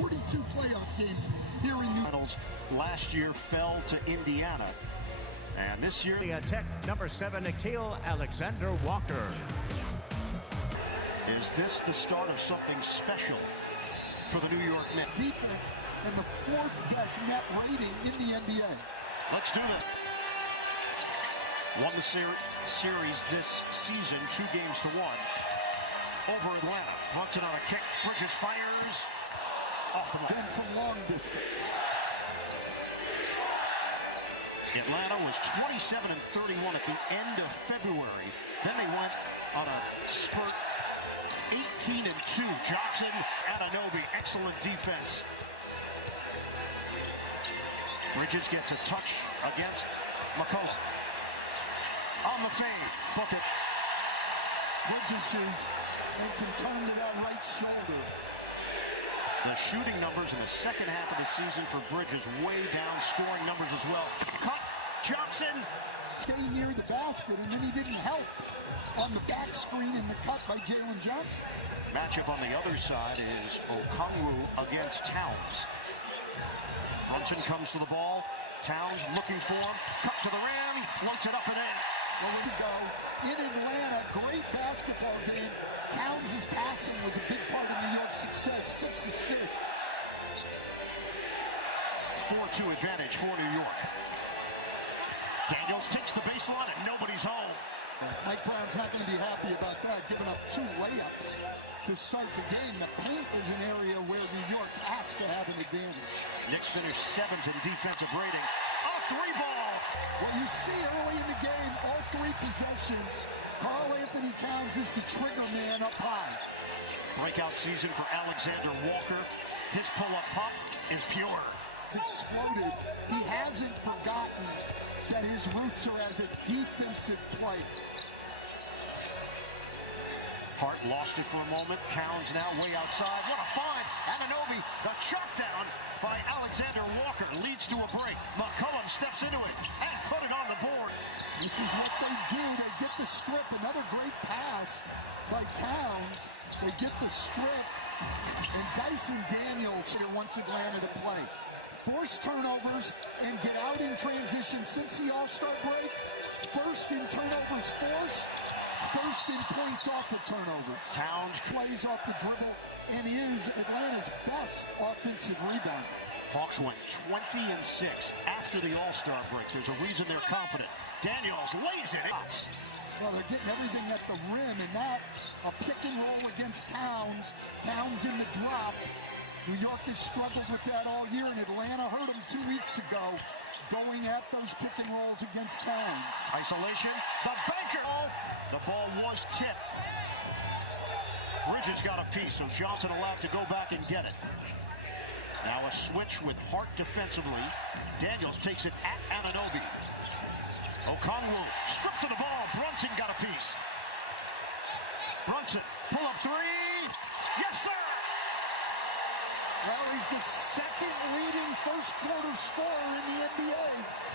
42 playoff games here in New York. Last year fell to Indiana. And this year, the Tech number 7, Nickeil Alexander-Walker. Is this the start of something special for the New York Knicks? Defense and the 4th best net rating in the NBA. Let's do this. Won the series this season 2-1 over Atlanta. Brunson on a kick. Bridges fires off the mark. Then from long distance. Atlanta was 27-31 at the end of February. Then they went on a spurt, 18-2. Johnson, Anunoby, excellent defense. Bridges gets a touch against McCollum. On the fade, book it. Bridges and can turn to that right shoulder. The shooting numbers in the second half of the season for Bridges way down, scoring numbers as well. Cut, Johnson. Stay near the basket, and then he didn't help on the back screen in the cut by Jalen Johnson. Matchup on the other side is Okongwu against Towns. Brunson comes to the ball. Towns looking for him. Cut to the rim, floats it up and in. Well, we go. In Atlanta, great basketball game. Towns' passing was a big part of New York's success. 6 assists. 4-2 advantage for New York. Daniels takes the baseline and nobody's home. Mike Brown's not going to be happy about that, giving up 2 layups to start the game. The paint is an area where New York has to have an advantage. Knicks finished 7th in defensive rating. A 3-ball. What you see early in the game, all 3 possessions, Karl-Anthony Towns is the trigger man up high. Breakout season for Alexander Walker. His pull-up pop is pure. It's exploded. He hasn't forgotten that his roots are as a defensive player. Hart lost it for a moment. Towns now way outside. What a find. Anunoby, the chop down by Alexander Walker leads to a break. McCollum steps into it and put it on the board. This is what they do. They get the strip. Another great pass by Towns. They get the strip. And Dyson Daniels here wants Atlanta to play. Force turnovers and get out in transition since the All-Star break. First in turnovers forced. First in points off the turnovers. Towns plays off the dribble and is Atlanta's best offensive rebounder. Hawks went 20-6 after the All-Star break. There's a reason they're confident. Daniels lays it out. Well, they're getting everything at the rim, and that, a pick and roll against Towns. Towns in the drop. New York has struggled with that all year, and Atlanta hurt them 2 weeks ago, going at those pick and rolls against Towns. Isolation, the banker. The ball was tipped. Bridges got a piece, so Johnson allowed to go back and get it. Now a switch with Hart defensively. Daniels takes it at Anunoby. Okongwu, stripped to the ball. Brunson got a piece. Brunson, pull up 3. Yes, sir! Well, he's the second leading first quarter scorer in the NBA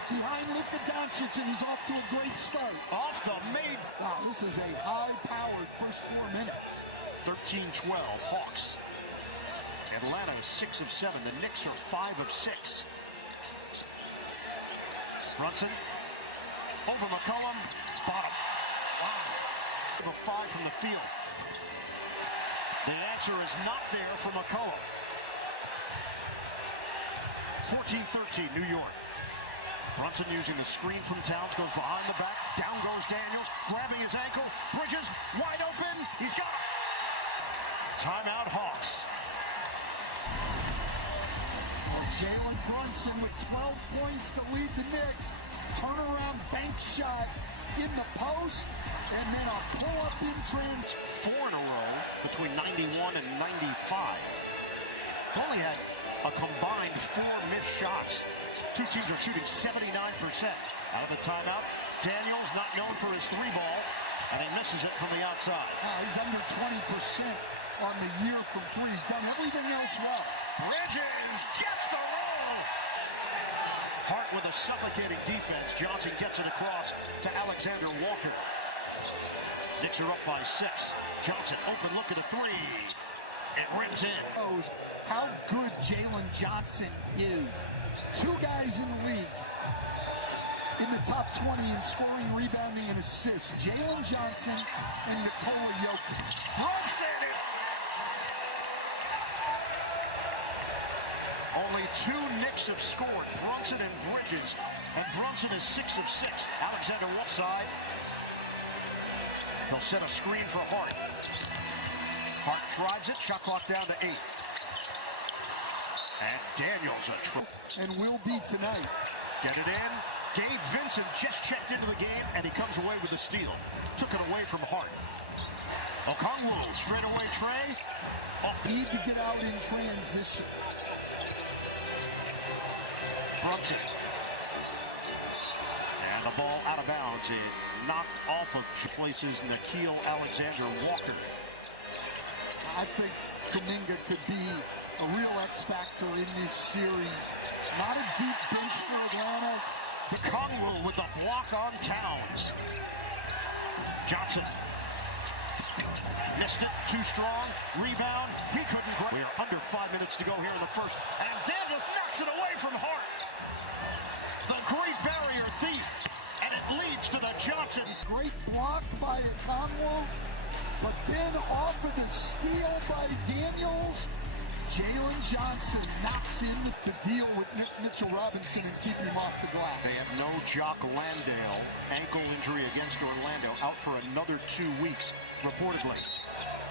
behind Luka Doncic, and he's off to a great start. Off the made. Wow, this is a high-powered first 4 minutes. 13-12, Hawks. Atlanta is 6 of 7. The Knicks are 5 of 6. Brunson, over McCollum, bottom. Wow. 5 from the field. The answer is not there for McCollum. 14-13, New York. Brunson using the screen from Towns, goes behind the back. Down goes Daniels, grabbing his ankle. Bridges, wide open. He's got it. Timeout, Hawks. Jalen Brunson with 12 points to lead the Knicks. Turnaround bank shot in the post, and then a pull-up in trench. 4 in a row between 91 and 95. Only had a combined 4 missed shots. 2 teams are shooting 79%. Out of the timeout, Daniels not known for his 3-ball, and he misses it from the outside. He's under 20% on the year from 3. He's done everything else well. Bridges gets the roll. Hart with a suffocating defense. Johnson gets it across to Alexander Walker. Knicks are up by 6. Johnson, open look at a 3. It rims in. Knows how good Jalen Johnson is. Two guys in the league in the top 20 in scoring, rebounding, and assists. Jalen Johnson and Nikola Jokic. Brunson. Only two Knicks have scored, Brunson and Bridges, and Brunson is 6 of 6. Alexander one side. He'll set a screen for Hart. Hart drives it, shot clock down to 8. And Daniels and will be tonight. Get it in. Gabe Vincent just checked into the game, and he comes away with a steal. Took it away from Hart. Okongwu, straightaway tray. Need to get out in transition. Brunson. And the ball out of bounds. It knocked off of places Nickeil Alexander-Walker. I think Kuminga could be a real X factor in this series. Not a deep bench for Atlanta. Okongwu with a block on Towns. Johnson. Missed it, too strong. Rebound, he couldn't grab. We are under 5 minutes to go here in the first. And Daniels knocks it away from Hart. The great barrier thief. And it leads to the Johnson. Great block by Okongwu. But then off of the steal by Daniels, Jalen Johnson knocks in to deal with Mitchell Robinson and keep him off the glass. They have no Jock Landale. Ankle injury against Orlando. Out for another 2 weeks, reportedly.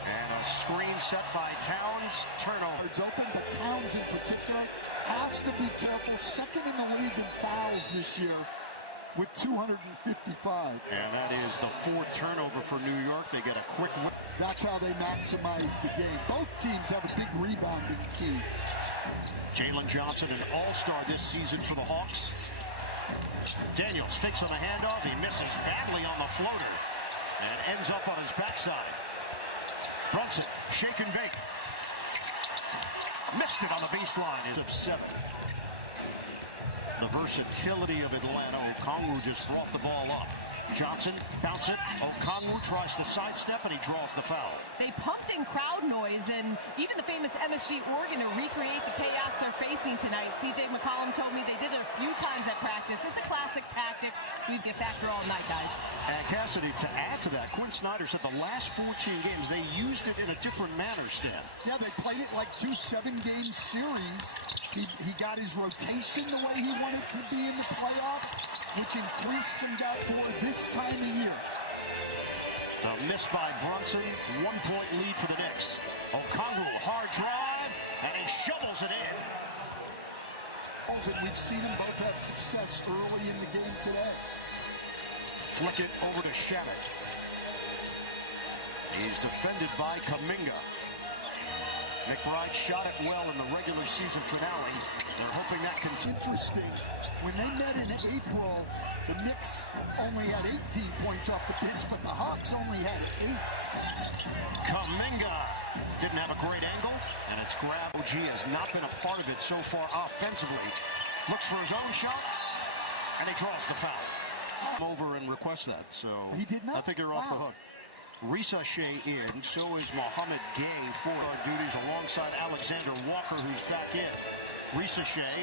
And a screen set by Towns. Turnover. It's open, but Towns in particular has to be careful. Second in the league in fouls this year with 255. And that is the 4th turnover for New York. They get a quick win. That's how they maximize the game. Both teams have a big rebounding key. Jalen Johnson, an all-star this season for the Hawks. Daniels fakes on the handoff. He misses badly on the floater and ends up on his backside. Brunson, shake and bake. Missed it on the baseline. Is of 7. The versatility of Atlanta. Okongwu just brought the ball up. Johnson, bounce it. Okongwu tries to sidestep, and he draws the foul. They pumped in crowd noise, and even the famous MSG Oregon to recreate the chaos they're facing tonight. CJ McCollum told me they did it a few times at practice. It's a classic tactic. We've been a factor all night, guys. And Cassidy, to add to that, Quinn Snyder said the last 14 games, they used it in a different manner, Stan. Yeah, they played it like 2 7-game series. He got his rotation the way he wanted to be in the playoffs, which increased some doubt for this time of year. The miss by Brunson, 1-point lead for the Knicks. Okongwu, hard drive, and he shovels it in. And we've seen them both have success early in the game today. Flick it over to Shamit. He's defended by Kuminga. McBride shot it well in the regular season finale. They're hoping that continues. Interesting. When they met in April, the Knicks only had 18 points off the bench, but the Hawks only had 8. Kuminga didn't have a great angle, and it's grabbed. OG has not been a part of it so far offensively. Looks for his own shot, and he draws the foul. Over and request that, so he did not. I think you're off the hook. Risa Shea in, so is Mohamed Gay for our duties alongside Alexander Walker, who's back in. Risa Shea,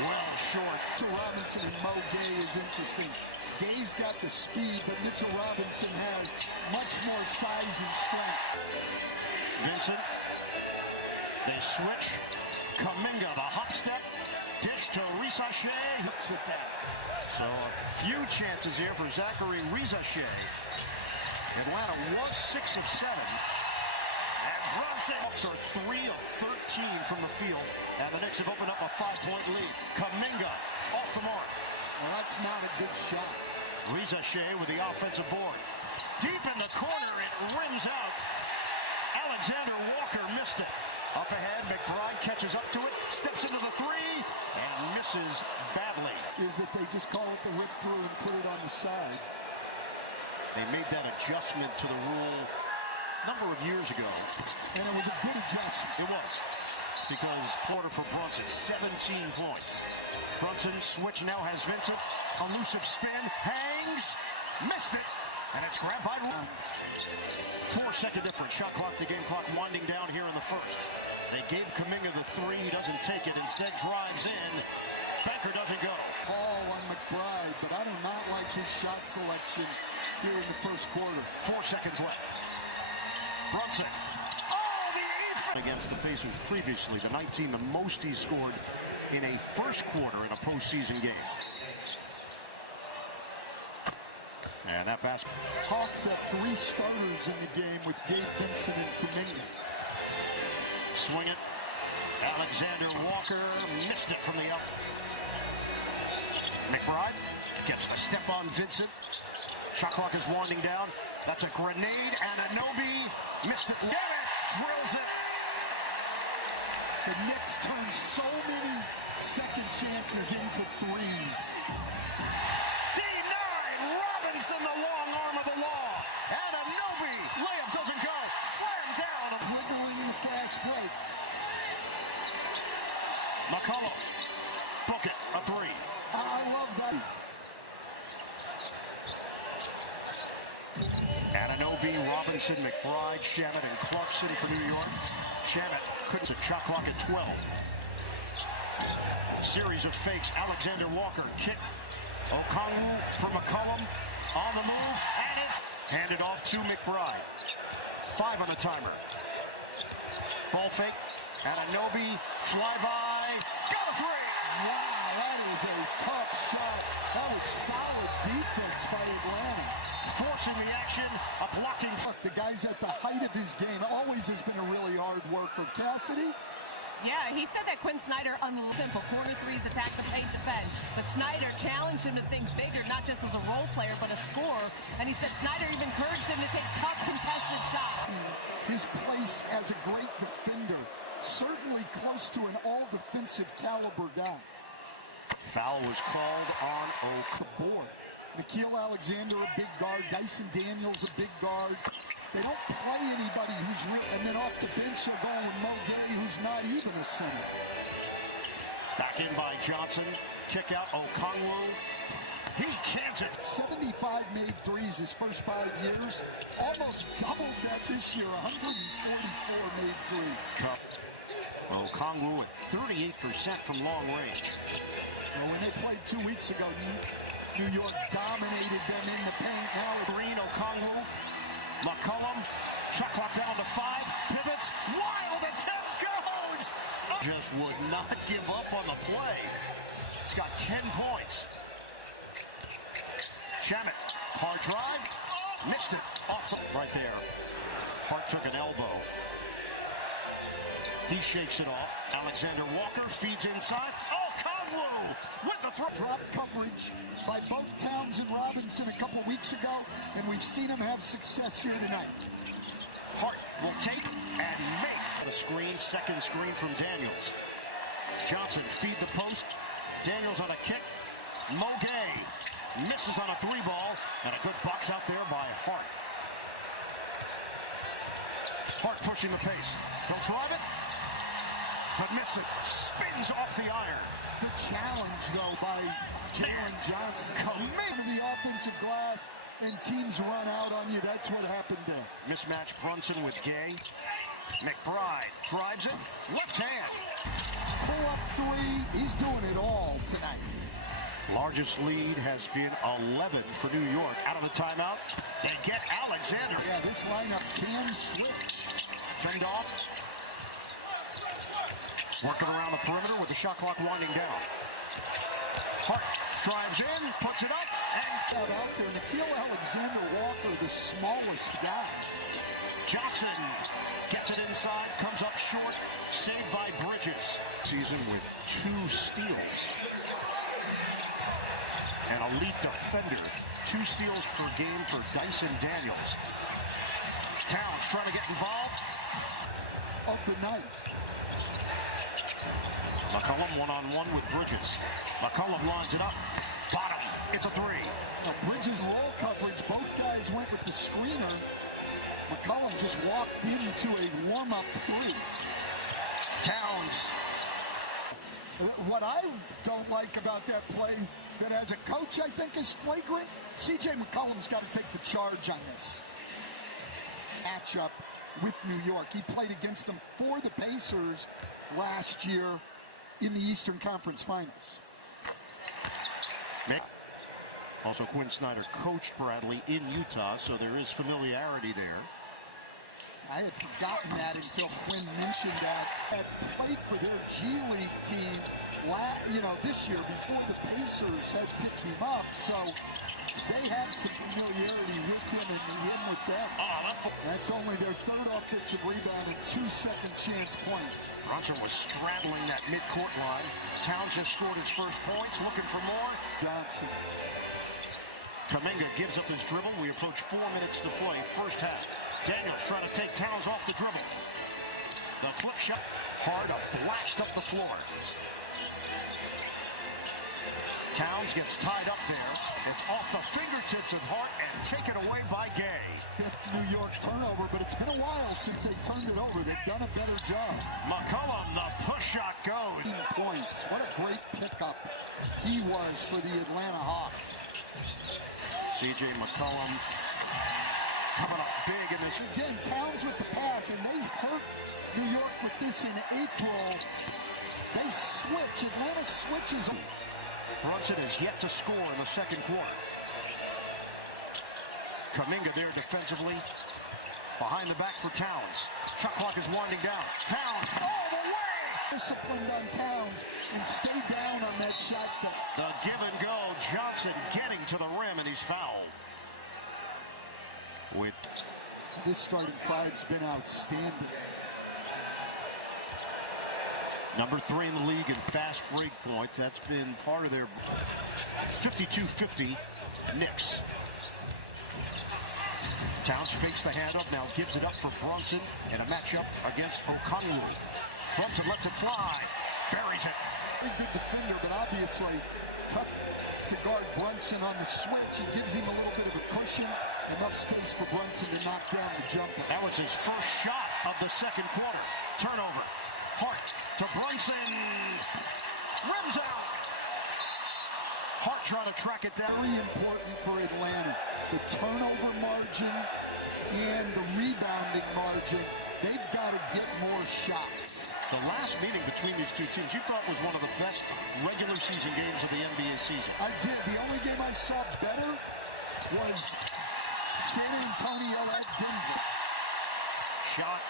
well short. Mitchell Robinson and Mo Gay is interesting. Gay's got the speed, but Mitchell Robinson has much more size and strength. Vincent, they switch. Kuminga, the hop step, dish to Risa Shea. Looks at that. So a few chances here for Zachary Risa Shea. Atlanta was 6 of 7. And Brunson are 3 of 13 from the field. And the Knicks have opened up a 5-point lead. Kuminga off the mark. Well, that's not a good shot. Risa Shea with the offensive board. Deep in the corner, it rims out. Alexander Walker missed it. Up ahead, McBride catches up to it, steps into the 3, and misses badly. Is that they just call it the rip through and put it on the side. They made that adjustment to the rule a number of years ago. And it was a good adjustment. It was. Because Porter for Brunson, 17 points. Brunson switch now has Vincent. Elusive spin, hangs, missed it. And it's grabbed by 4-second difference. Shot clock, the game clock winding down here in the first. They gave Kuminga the three. He doesn't take it. Instead drives in. Banker doesn't go. Call on McBride, but I do not like his shot selection here in the first quarter. 4 seconds left. Brunson. Oh, the eighth against the Pacers previously. The 19, the most he scored in a first quarter in a postseason game. And that basket. Hawks have 3 starters in the game with Gabe Vincent and Kuminga. Swing it. Alexander Walker missed it from the up. McBride gets the step on Vincent. Shot clock is winding down. That's a grenade. Anunoby missed it. Get it. Drills it. The Knicks turn so many second chances into threes. D9. Robinson, the long arm of the law. Anunoby. Layup doesn't go. Slam down. Wiggling in the fast break. McCollum. Book it. A three. I love that. Anunoby, Robinson, McBride, Shamet, and Clarkson for New York. Shamet couldn't set shot clock at 12. Series of fakes. Alexander Walker kick. Okongwu for McCollum on the move, and it's handed off to McBride. 5 on the timer. Ball fake. Anunoby, flyby, got a three. Wow, that is a tough shot. That was solid defense by Atlanta. Forcing the action, a blocking. Look, the guy's at the height of his game. Always has been a really hard worker. Cassidy? Yeah, he said that Quinn Snyder, simple corner threes, attack the paint, defend. But Snyder challenged him to think bigger, not just as a role player, but a scorer. And he said Snyder even encouraged him to take tough, contested shots. His place as a great defender. Certainly close to an all-defensive caliber guy. Foul was called on The board. Nickeil Alexander, a big guard. Dyson Daniels, a big guard. They don't play anybody who's and then off the bench they're going with Mo Gay, who's not even a center. Back in by Johnson. Kick out Okongwu. He cans it. 75 made threes his first 5 years. Almost doubled that this year. 144 made threes. Okongwu at 38% from long range. Well, when they played 2 weeks ago, New York dominated them in the paint. Now Green, Okongwu, McCollum, shot clock down to 5, pivots, wild attempt goes! Just would not give up on the play. He's got 10 points. Shamet, hard drive, missed it off the right there. Hart took an elbow. He shakes it off. Alexander Walker feeds inside. Okongwu with the throw. Drop coverage by both Towns and Robinson a couple weeks ago, and we've seen him have success here tonight. Hart will take and make the screen. Second screen from Daniels. Johnson feed the post. Daniels on a kick. Mo Gay misses on a 3-ball, and a good box out there by Hart. Hart pushing the pace. He'll drive it, but miss it. Spins off the iron. Good challenge, though, by Jalen Johnson. Coming to the offensive glass, and teams run out on you. That's what happened there. Mismatch Brunson with Gay. McBride drives it. Left hand. Pull up 3. He's doing it all tonight. Largest lead has been 11 for New York. Out of the timeout, they get Alexander. Yeah, this lineup can switch. Fend off. Working around the perimeter with the shot clock winding down. Hart drives in, puts it up, and out there. Nickeil Alexander Walker, the smallest guy. Johnson gets it inside, comes up short, saved by Bridges. Season with 2 steals. An elite defender. 2 steals per game for Dyson Daniels. Towns trying to get involved. Of the night. McCollum one-on-one with Bridges. McCollum lines it up. Bottom. It's a 3. Now, Bridges roll coverage. Both guys went with the screener. McCollum just walked into a warm-up 3. Towns. What I don't like about that play, that as a coach I think is flagrant, C.J. McCollum's got to take the charge on this matchup with New York. He played against them for the Pacers last year in the Eastern Conference Finals. Also, Quinn Snyder coached Bradley in Utah, so there is familiarity there. I had forgotten that until Quinn mentioned that. Had played for their G League team, this year before the Pacers had picked him up. So they have some familiarity with him and him with them. That's only their third offensive rebound and 2 second chance points. Brunson was straddling that midcourt line. Towns has scored his first points, looking for more. Johnson. Kuminga gives up his dribble. We approach 4 minutes to play, first half. Daniels trying to take Towns off the dribble. The flip shot, hard to blast up the floor. Towns gets tied up there. It's off the fingertips of Hart and taken away by Gay. Fifth New York turnover, but it's been a while since they turned it over. They've done a better job. McCollum, the push shot goes. Points. What a great pickup he was for the Atlanta Hawks. C.J. McCollum coming up big in this. Again, Towns with the pass, and they hurt New York with this in April. They switch. Atlanta switches. Brunson is yet to score in the second quarter. Kuminga there defensively. Behind the back for Towns. Shot clock is winding down. Towns all the way! Disciplined on Towns and stay down on that shot. The give and go. Johnson getting to the rim, and he's fouled. With this starting five's been outstanding. Number 3 in the league in fast break points. That's been part of their 52-50 Knicks. Towns fakes the handoff, now gives it up for Brunson in a matchup against Okongwu. Brunson lets it fly, buries it. Very good defender, but obviously tough to guard Brunson on the switch. He gives him a little bit of a cushion, enough space for Brunson to knock down the jumper. That was his first shot of the second quarter. Turnover. Hart to Brunson. Rims out. Hart trying to track it down. Very important for Atlanta. The turnover margin and the rebounding margin. They've got to get more shots. The last meeting between these two teams you thought was one of the best regular season games of the NBA season. I did. The only game I saw better was San Antonio at Denver. Shot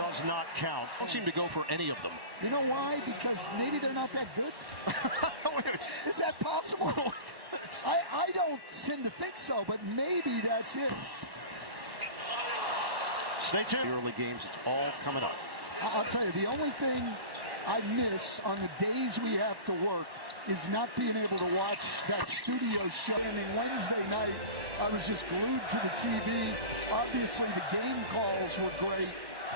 does not count. Don't seem to go for any of them. You know why? Because maybe they're not that good. Is that possible? I don't tend to think so, but maybe that's it. Stay tuned. Early games, it's all coming up. I'll tell you, the only thing I miss on the days we have to work is not being able to watch that studio show. And Wednesday night, I was just glued to the TV. Obviously, the game calls were great,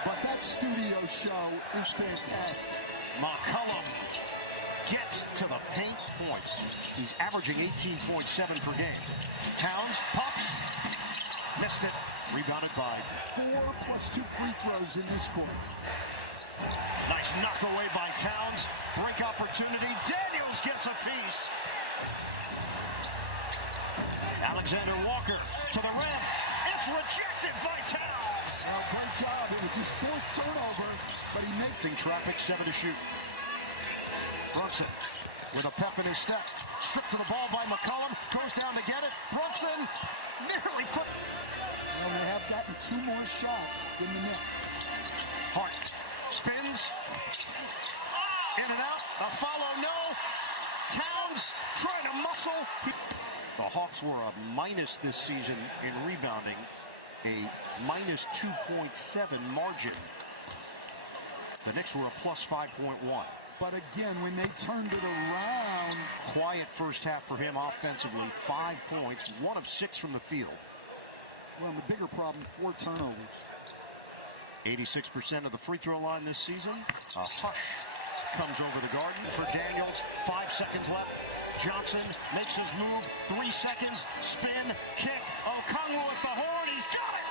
but that studio show is fantastic. McCollum gets to the paint points. He's averaging 18.7 per game. Towns pops. Missed it. Rebounded by 4 plus 2 free throws in this quarter. Nice knock away by Towns. Break opportunity. Daniels gets a piece. Alexander Walker to the rim. It's rejected by Towns. Great job. It was his 4th turnover, but he made traffic, 7 to shoot. Brunson with a pep in his step. Stripped to the ball by McCollum. Goes down to get it. Brunson nearly put. And they have gotten 2 more shots than the Knicks. Hart spins. In and out. A follow, no. Towns trying to muscle. The Hawks were a minus this season in rebounding. A minus 2.7 margin. The Knicks were a plus 5.1. But again, when they turned it around. Quiet first half for him offensively. 5 points, 1 of 6 from the field. Well, the bigger problem, 4 turnovers. 86% of the free throw line this season. A hush comes over the Garden for Daniels. 5 seconds left. Johnson makes his move. 3 seconds. Spin. Kick. Okongwu at the horn. He's got it.